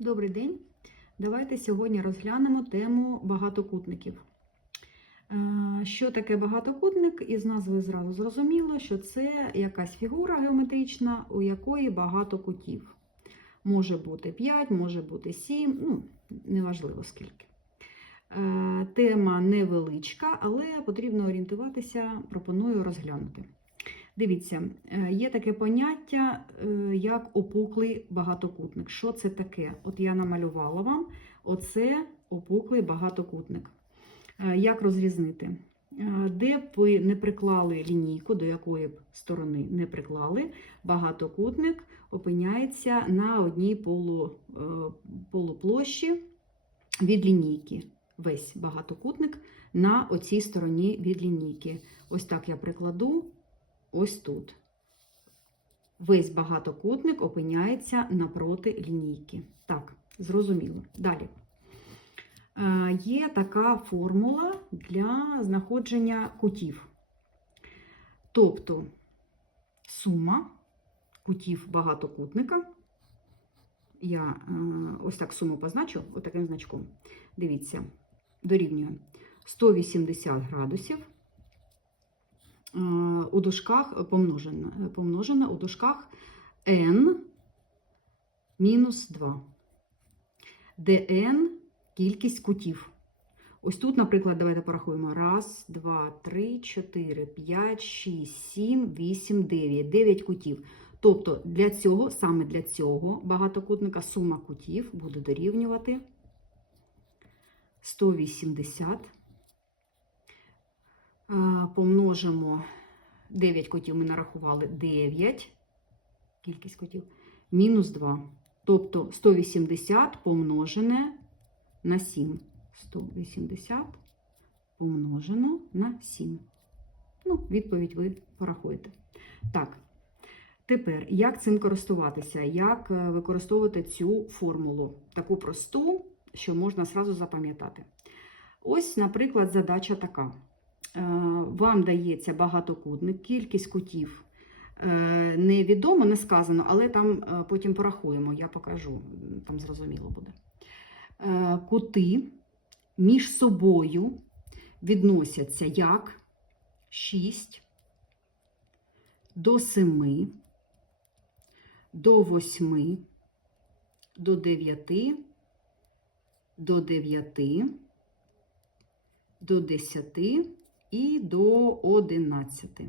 Добрий день. Давайте сьогодні розглянемо тему багатокутників. Е, Що таке багатокутник? Із назви зразу зрозуміло, що це якась фігура геометрична, у якої багато кутів. Може бути 5, може бути 7, ну, неважливо скільки. Е, Тема невеличка, але потрібно орієнтуватися, пропоную розглянути. Дивіться, е, є таке поняття, е, як опуклий багатокутник. Що це таке? От я намалювала вам оце опуклий багатокутник. Е, Як розрізнити? Де б ви не приклали лінійку, до якої б сторони не приклали, багатокутник опиняється на одній полу, полуплощі від лінійки. Весь багатокутник на оцій стороні від лінійки. Ось так я прикладу ось тут. Весь багатокутник опиняється напроти лінійки. Так, зрозуміло. Далі. Е, Є така формула для знаходження кутів. Тобто сума кутів багатокутника. Я е, ось так суму позначу, отаким значком. Дивіться, дорівнює 180 градусів у дужках помножена, помножена у дужках n мінус 2, де n кількість кутів. Ось тут, наприклад, давайте порахуємо. Раз, два, три, чотири, п'ять, шість, сім, вісім, дев'ять. Дев'ять кутів. Тобто для цього, саме для цього багатокутника сума кутів буде дорівнювати 180. А, Помножимо 9 котів, ми нарахували 9. Кількість котів. Мінус 2. Тобто 180 помножене на 7. 180 помножено на 7. Ну, відповідь ви порахуєте. Так. Тепер, як цим користуватися? Як е, використовувати цю формулу? Таку просту, що можна зразу запам'ятати. Ось, наприклад, задача така. Е, Вам дається багатокутник, кількість кутів е, невідомо, не сказано, але там е, потім порахуємо, я покажу, там зрозуміло буде. Кути між собою відносяться як 6 до 7, до 8, до 9, до 9, до 10 і до 11.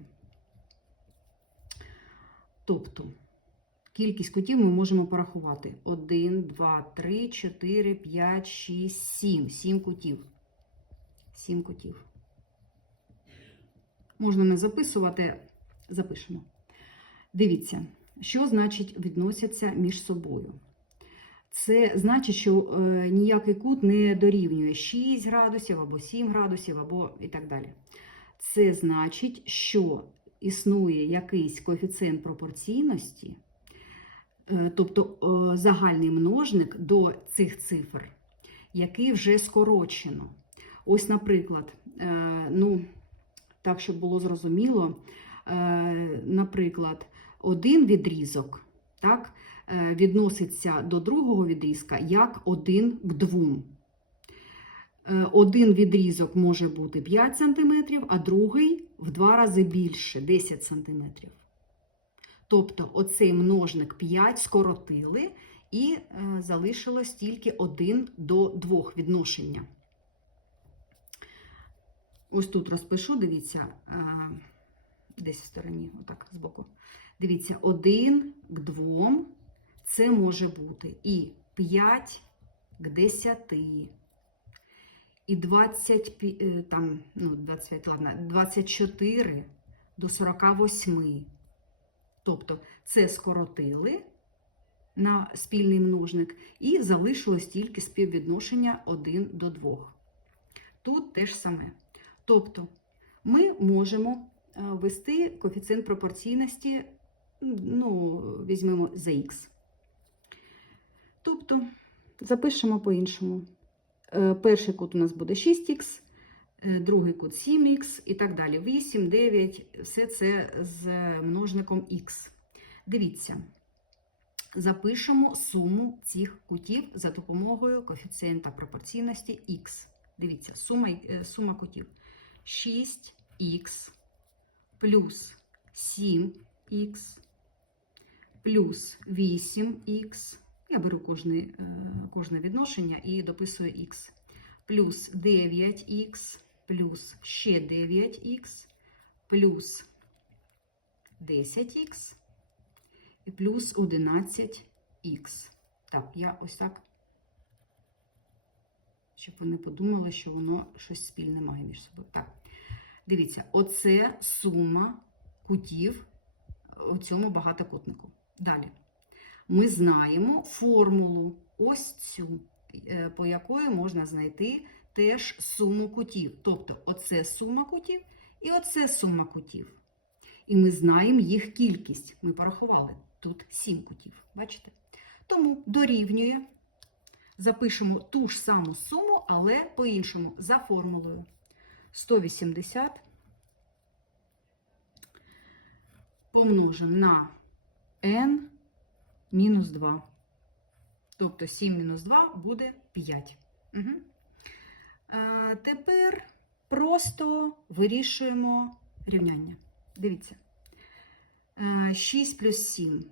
Тобто, кількість кутів ми можемо порахувати. 1, 2, 3, 4, 5, 6, 7. 7 кутів. 7 кутів. Можна не записувати, запишемо. Дивіться, що значить відносяться між собою. Це значить, що е, ніякий кут не дорівнює 6 градусів або 7 градусів, або і так далі. Це значить, що існує якийсь коефіцієнт пропорційності, е, тобто е, загальний множник до цих цифр, який вже скорочено. Ось, наприклад, е, ну, так, щоб було зрозуміло, е, наприклад, один відрізок так, е, відноситься до другого відрізка як один к двом. Е, Один відрізок може бути 5 см, а другий в два рази більше 10 см. Тобто оцей множник 5 скоротили і е, залишилось тільки 1 до 2 відношення. Ось тут розпишу, дивіться, десь в стороні, отак збоку. Дивіться, 1 к 2 це може бути і 5 к 10, і 20, е, там, ну, 25, ладно, 24 до 48. Тобто це скоротили на спільний множник і залишилось тільки співвідношення 1 до 2. Тут те ж саме. Тобто ми можемо ввести коефіцієнт пропорційності, ну, візьмемо за х. Тобто запишемо по-іншому. Е, Перший кут у нас буде 6х, е, другий кут 7х і так далі. 8, 9, все це з множником х. Дивіться, запишемо суму цих кутів за допомогою коефіцієнта пропорційності х. Дивіться, сума, е, сума кутів 6х плюс 7х плюс 8х. Я беру кожне, кожне відношення і дописую х. Плюс 9х, плюс ще 9х, плюс 10х і плюс 11х. Так, я ось так, щоб вони подумали, що воно щось спільне має між собою. Так, дивіться, оце сума кутів у цьому багатокутнику. Далі. Ми знаємо формулу ось цю, е, по якої можна знайти теж суму кутів. Тобто, оце сума кутів і оце сума кутів. І ми знаємо їх кількість. Ми порахували. Тут 7 кутів. Бачите? Тому дорівнює. Запишемо ту ж саму суму, але по-іншому, за формулою. 180 помножимо на n мінус 2. Тобто 7 мінус 2 буде 5. Угу. А, тепер просто вирішуємо рівняння. Дивіться. 6 плюс 7.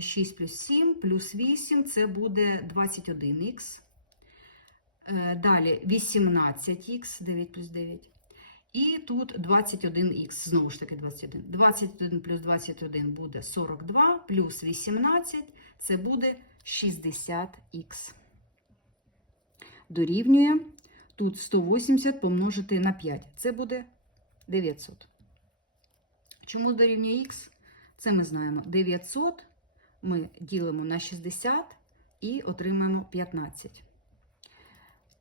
6 плюс 7 плюс 8 це буде 21х. Далі 18х, 9 плюс 9. І тут 21х, знову ж таки 21. 21 плюс 21 буде 42, плюс 18 це буде 60х. Дорівнює тут 180 помножити на 5. Це буде 900. Чому дорівнює х? Це ми знаємо. 900 ми ділимо на 60 і отримаємо 15.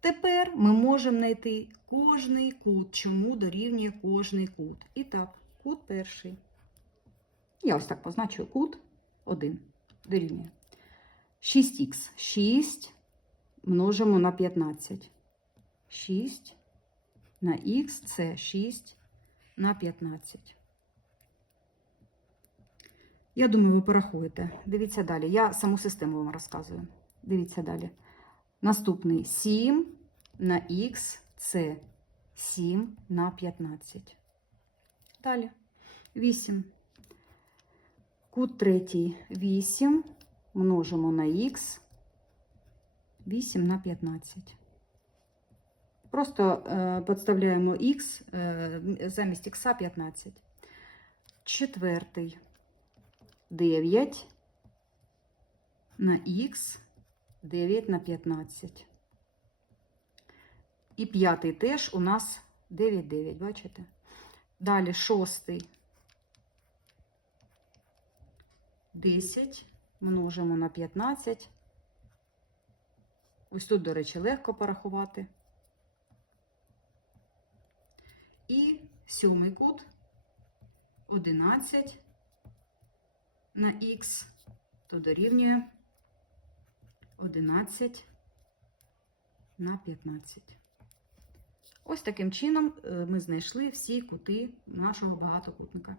Тепер ми можемо знайти кожний кут, чому дорівнює кожний кут. І так, кут перший. Я ось так позначу кут 1 дорівнює. 6х. 6 множимо на 15. 6 на х це 6 на 15. Я думаю, ви порахуєте. Дивіться далі. Я саму систему вам розказую. Дивіться далі. Наступний 7 на х це 7 на 15. Далі 8. Кут третій 8 множимо на х 8 на 15. Просто е, підставляємо х е, замість х 15. Четвертий 9 на х 9 на 15. І п'ятий теж у нас 9, 9, бачите? Далі шостий 10 множимо на 15. Ось тут, до речі, легко порахувати. І сьомий кут 11 на х, то дорівнює 11 на 15. Ось таким чином е, ми знайшли всі кути нашого багатокутника.